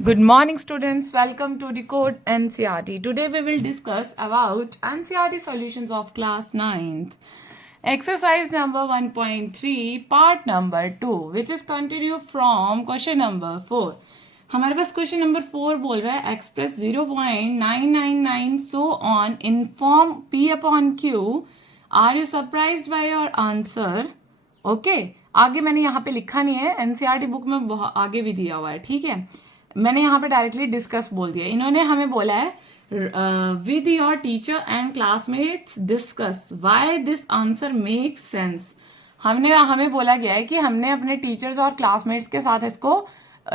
Good morning students, welcome to Decode NCERT. Today we will discuss about NCERT solutions of class 9th. Exercise number 1.3 part number 2 which is continue from question number 4. हमारे पास question number 4 बोल रहा है express 0.999 so on in form P upon Q. Are you surprised by your answer? Okay आगे मैंने यहाँ पे लिखा नहीं है, एनसीईआरटी बुक में आगे भी दिया हुआ है, ठीक है। मैंने यहाँ पे डायरेक्टली डिस्कस बोल दिया। इन्होंने हमें बोला है with your teacher and classmates discuss why this answer makes sense. हमें बोला गया है कि हमने अपने टीचर्स और क्लासमेट्स के साथ इसको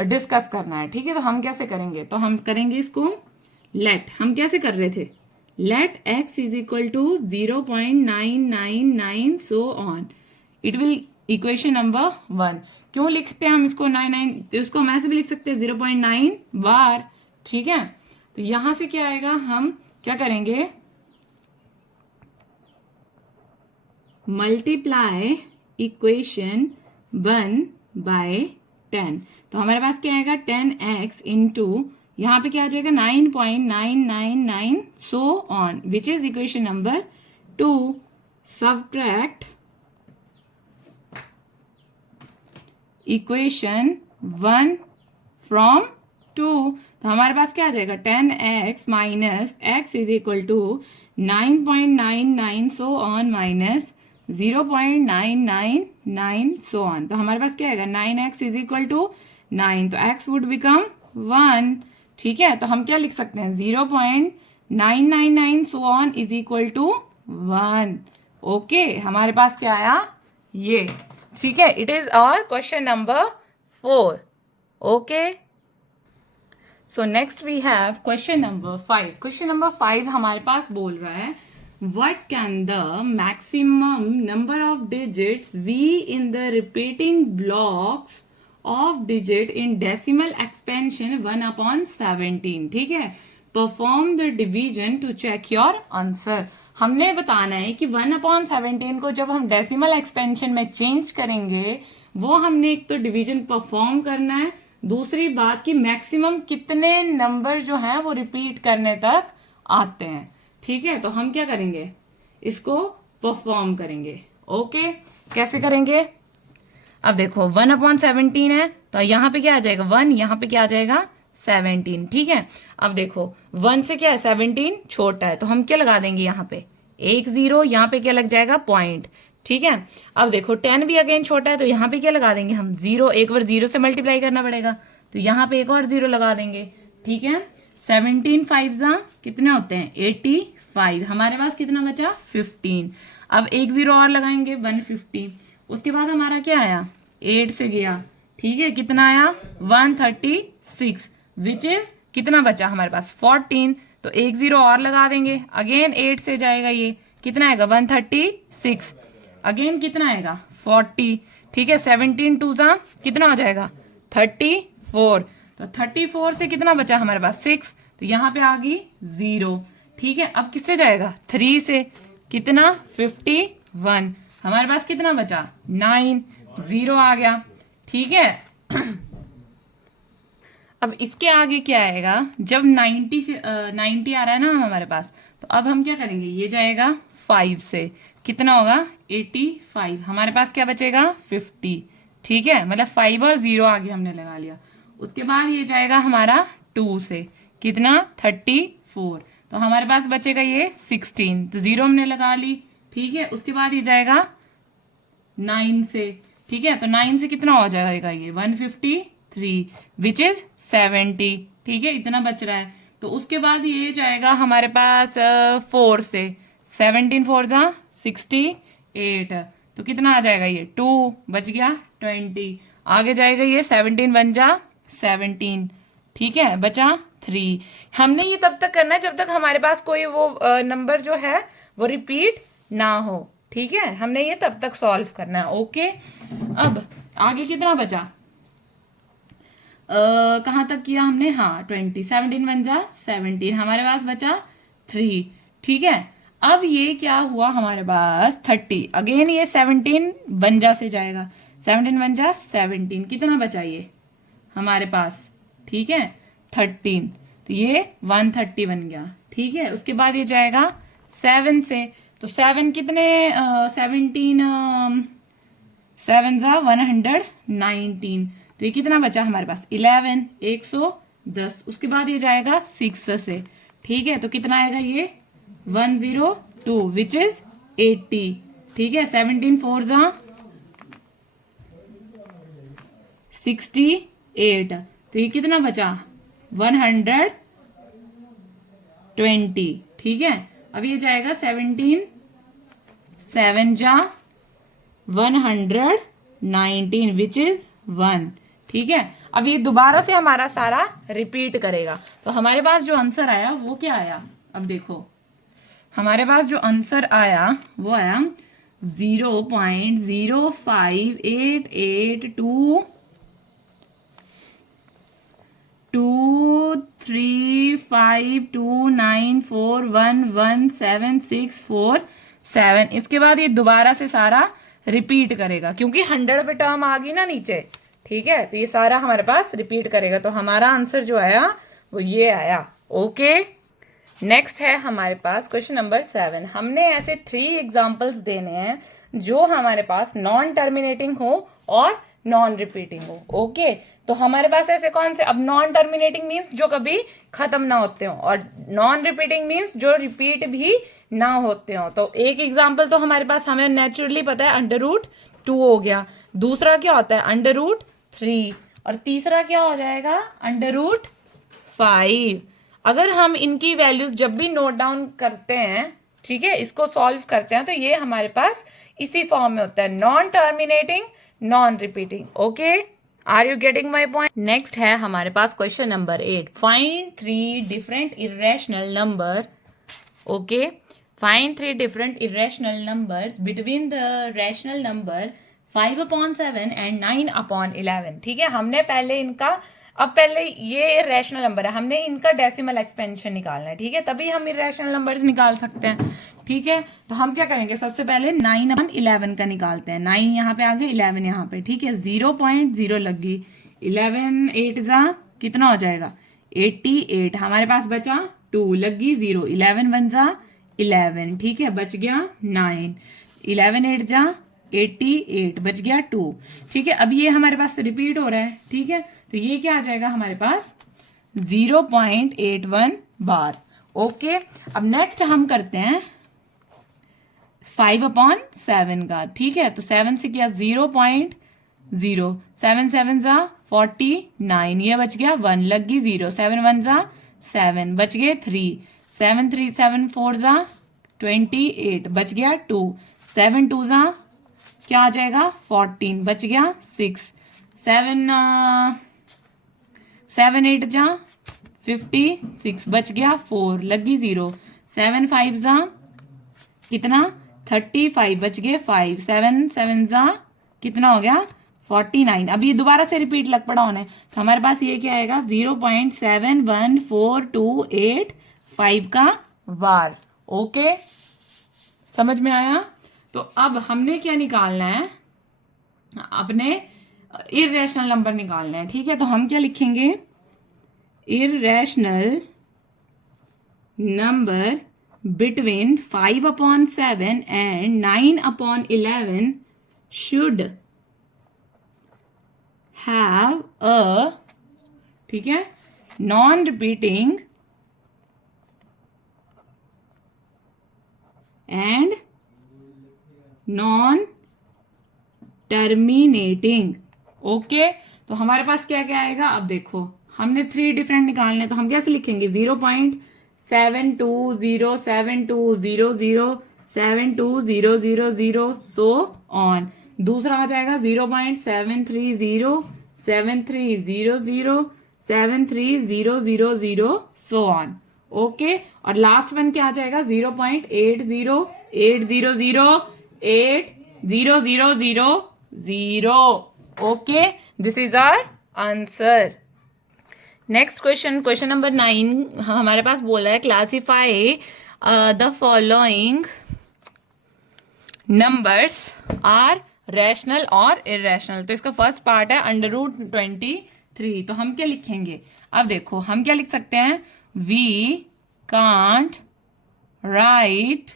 डिस्कस करना है, ठीक है। तो हम कैसे करेंगे, तो हम करेंगे इसको लेट। हम कैसे कर रहे थे, let x is equal to 0.999 so on. It will equation number 1। क्यों लिखते हैं हम इसको 99, तो इसको हम ऐसे भी लिख सकते हैं 0.9 बार, ठीक है। तो यहां से क्या आएगा, हम क्या करेंगे, मल्टीप्लाई इक्वेशन 1 बाय 10। तो हमारे पास क्या आएगा 10x इंटू यहां पे क्या आ जाएगा 9.999 so on which is equation number 2। Subtract equation 1 from 2। तो हमारे पास क्या आ जाएगा 10x minus x is equal to 9.99 so on minus 0.999 so on. तो हमारे पास क्या आएगा 9x इज इक्वल टू 9, तो x वुड बिकम 1, ठीक है। तो हम क्या लिख सकते हैं 0.999 so on is equal to 1। Okay हमारे पास क्या आया ये, ठीक है। It is our question number 4। Okay so next we have question number 5। Question number 5 हमारे पास बोल रहा है what can the maximum number of digits be in the repeating blocks of digit in decimal expansion 1/17, ठीक है। Perform the division to check your answer. हमने बताना है कि 1/17 को जब हम डेसिमल एक्सपेंशन में चेंज करेंगे, वो हमने एक तो डिवीजन परफॉर्म करना है, दूसरी बात कि मैक्सिमम कितने नंबर जो हैं वो रिपीट करने तक आते हैं, ठीक है। तो हम क्या करेंगे, इसको परफॉर्म करेंगे। ओके कैसे करेंगे, अब देखो 1/17 है तो यहाँ पे क्या आ जाएगा 1, यहाँ पे क्या आ जाएगा 17, ठीक है। अब देखो 1 से क्या है 17 छोटा है, तो हम क्या लगा देंगे यहाँ पे 1 0, यहाँ पे क्या लग जाएगा पॉइंट, ठीक है। अब देखो 10 भी अगेन छोटा है, तो यहाँ पे क्या लगा देंगे हम 0, एक बार 0 से मल्टीप्लाई करना पड़ेगा, तो यहाँ पे एक और 0 लगा देंगे, ठीक है। 17 5 कितने होते हैं 85, हमारे पास कितना बचा 15। अब एक 0 और लगाएंगे 150, उसके बाद हमारा क्या आया 8 से गया, ठीक है, कितना आया 136 विच इज कितना बचा हमारे पास 14। तो एक 0 और लगा देंगे, अगेन 8 से जाएगा, ये कितना आएगा 136, अगेन कितना आएगा 40, ठीक है। 17 2 कितना हो जाएगा 34, तो 34 से कितना बचा हमारे पास 6, तो यहाँ पे आ गई 0, ठीक है। अब किससे जाएगा 3 से, कितना 51, हमारे पास कितना बचा 9, 0 आ गया, ठीक है। अब इसके आगे क्या आएगा, जब 90 से 90 आ रहा है ना हमारे पास, तो अब हम क्या करेंगे, ये जाएगा 5 से, कितना होगा 85, हमारे पास क्या बचेगा 50, ठीक है। मतलब 5 और 0 आगे हमने लगा लिया। उसके बाद ये जाएगा हमारा 2 से, कितना 34, तो हमारे पास बचेगा ये 16, तो 0 हमने लगा ली, ठीक है। उसके बाद ये जाएगा 9 से, ठीक है। तो 9 से कितना हो जाएगा ये 153 विच इज 70, ठीक है, इतना बच रहा है। तो उसके बाद ये जाएगा हमारे पास 4 से, 17 4 68, तो कितना आ जाएगा ये 2 बच गया 20, आगे जाएगा ये 17 1 17, ठीक है, बचा 3। हमने ये तब तक करना है जब तक हमारे पास कोई वो नंबर जो है वो रिपीट ना हो, ठीक है। हमने ये तब तक सॉल्व करना है। ओके अब आगे कितना बचा, कहाँ तक किया हमने, हाँ 20, 17 1 17, हमारे पास बचा 3, ठीक है। अब ये क्या हुआ हमारे पास 30, अगेन ये 17 1 से जाएगा, 17 1 17, कितना बचा ये हमारे पास, ठीक है। 13, तो ये 130 बन गया। ठीक है, उसके बाद ये जाएगा 7 से, तो 7 कितने 17 7 ज़ा 119, तो ये कितना बचा हमारे पास 11 110। उसके बाद ये जाएगा 6 से। ठीक है, तो कितना आएगा ये 102 विच इज 80। ठीक है, 17 4 ज़ा 68, तो ये कितना बचा 120। ठीक है, अब ये जाएगा 17 7 जा 119 विच इज 1। ठीक है, अब ये दोबारा से हमारा सारा रिपीट करेगा, तो हमारे पास जो आंसर आया वो क्या आया, अब देखो हमारे पास जो आंसर आया वो आया 0.05882235294117647। इसके बाद ये दोबारा से सारा रिपीट करेगा क्योंकि 100 पे टर्म आ गई ना नीचे। ठीक है, तो ये सारा हमारे पास रिपीट करेगा, तो हमारा आंसर जो आया वो ये आया। ओके, नेक्स्ट है हमारे पास क्वेश्चन नंबर 7। हमने ऐसे 3 एग्जांपल्स देने हैं जो हमारे पास नॉन टर्मिनेटिंग हो और नॉन रिपीटिंग हो। ओके, तो हमारे पास ऐसे कौन से, अब नॉन टर्मिनेटिंग मीन्स जो कभी खत्म ना होते हो, और नॉन रिपीटिंग मीन्स जो रिपीट भी ना होते हो। तो एक एग्जाम्पल तो हमारे पास हमें नेचुरली पता है √2 हो गया, दूसरा क्या होता है √3, और तीसरा क्या हो जाएगा √5। अगर हम इनकी वैल्यूज जब भी नोट डाउन करते हैं, ठीक है, इसको सॉल्व करते हैं, तो ये हमारे पास इसी फॉर्म में होता है, non terminating non repeating. Okay, are you getting my point? Next है हमारे पास question number 8। Find 3 different irrational number. Okay, find 3 different irrational numbers between the rational number 5/7 and 9/11। ठीक है, हमने पहले इनका, अब पहले ये रैशनल नंबर है, हमने इनका डेसिमल एक्सपेंशन निकालना है। ठीक है, तभी हम इरेशनल नंबर्स निकाल सकते हैं। ठीक है, तो हम क्या करेंगे, सबसे पहले 9/11 का निकालते हैं। 9 यहाँ पे आ गए, 11 यहाँ पे। ठीक है, 0.0 लग गई, 11 8 जा कितना हो जाएगा 88, हमारे पास बचा 2 लग गई 0, 11 1 जा 11। ठीक है, बच गया 9, 11 8 जा 88, बच गया 2। ठीक है, अब ये हमारे पास रिपीट हो रहा है। ठीक है, तो ये क्या आ जाएगा हमारे पास 0.81 बार। ओके, अब नेक्स्ट हम करते हैं 5/7 का। ठीक है, तो 7 से किया 0.0, 7 7 जा 49, ये बच गया 1 लग गई 0, 7 1 जा 7, बच गए 3, 7 3 7 4 जा 28, बच गया 2, 7 2 जा क्या आ जाएगा 14, बच गया 6, 7 8 जा 56, बच गया 4, लगी 0, 7 5 जा कितना 35, बच गए 5, 7 7 जा कितना हो गया 49। अब ये दोबारा से रिपीट लग पड़ा होने, तो हमारे पास ये क्या आएगा 0.71428 का वार। ओके, समझ में आया? तो अब हमने क्या निकालना है, अपने इरेशनल नंबर निकालना है। ठीक है, तो हम क्या लिखेंगे, irrational number between 5/7 and 9/11 should have a, ठीक है, non repeating and non terminating. Okay, तो हमारे पास क्या क्या आएगा, अब देखो हमने 3 डिफरेंट निकालने, तो हम कैसे लिखेंगे 0.7200720072000 सो ऑन। दूसरा आ जाएगा 0.73073007300 सो ऑन। ओके, और लास्ट वन क्या आ जाएगा 0.808000000। Okay, this is our answer. Next question, question number 9 हमारे पास बोला है classify the following numbers are rational और इरेशनल। तो इसका फर्स्ट पार्ट है √20 3। तो हम क्या लिखेंगे? अब देखो हम क्या लिख सकते हैं, we can't write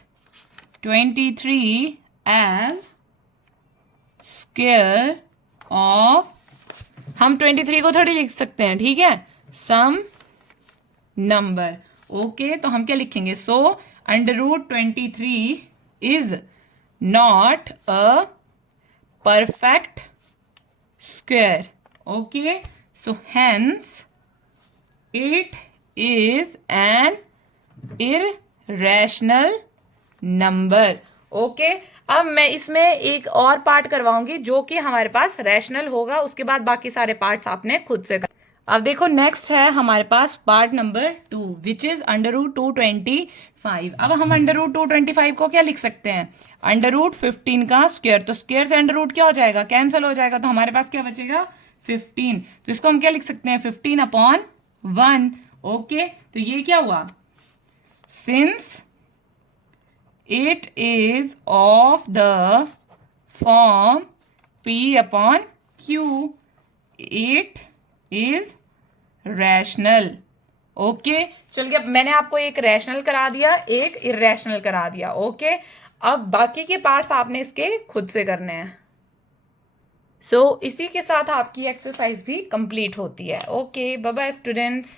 23 as square of, हम 23 को थोड़ी लिख सकते हैं, ठीक है, सम नंबर। ओके, तो हम क्या लिखेंगे? सो √23 is not a perfect square. Okay, so hence it is an irrational number. Okay, अब मैं इसमें एक और पार्ट करवाऊंगी जो कि हमारे पास रैशनल होगा, उसके बाद बाकी सारे पार्ट्स आपने खुद से कर। अब देखो नेक्स्ट है हमारे पास पार्ट नंबर 2 विच इज √225। अब हम √225 को क्या लिख सकते हैं? √15 का स्क्वायर, तो स्क्वायर से अंडर क्या हो जाएगा? कैंसिल हो जाएगा, तो हमारे पास क्या बचेगा? 15। तो इसको हम क्या लिख सकते हैं? 15/1। ओके, तो ये क्या हुआ? Since it is of the form P/Q, it is rational. Okay, चलिए अब मैंने आपको एक रैशनल करा दिया, एक इरेशनल करा दिया। ओके, अब बाकी के पार्ट्स आपने इसके खुद से करने हैं। सो इसी के साथ आपकी एक्सरसाइज भी कंप्लीट होती है। Okay, bye bye students.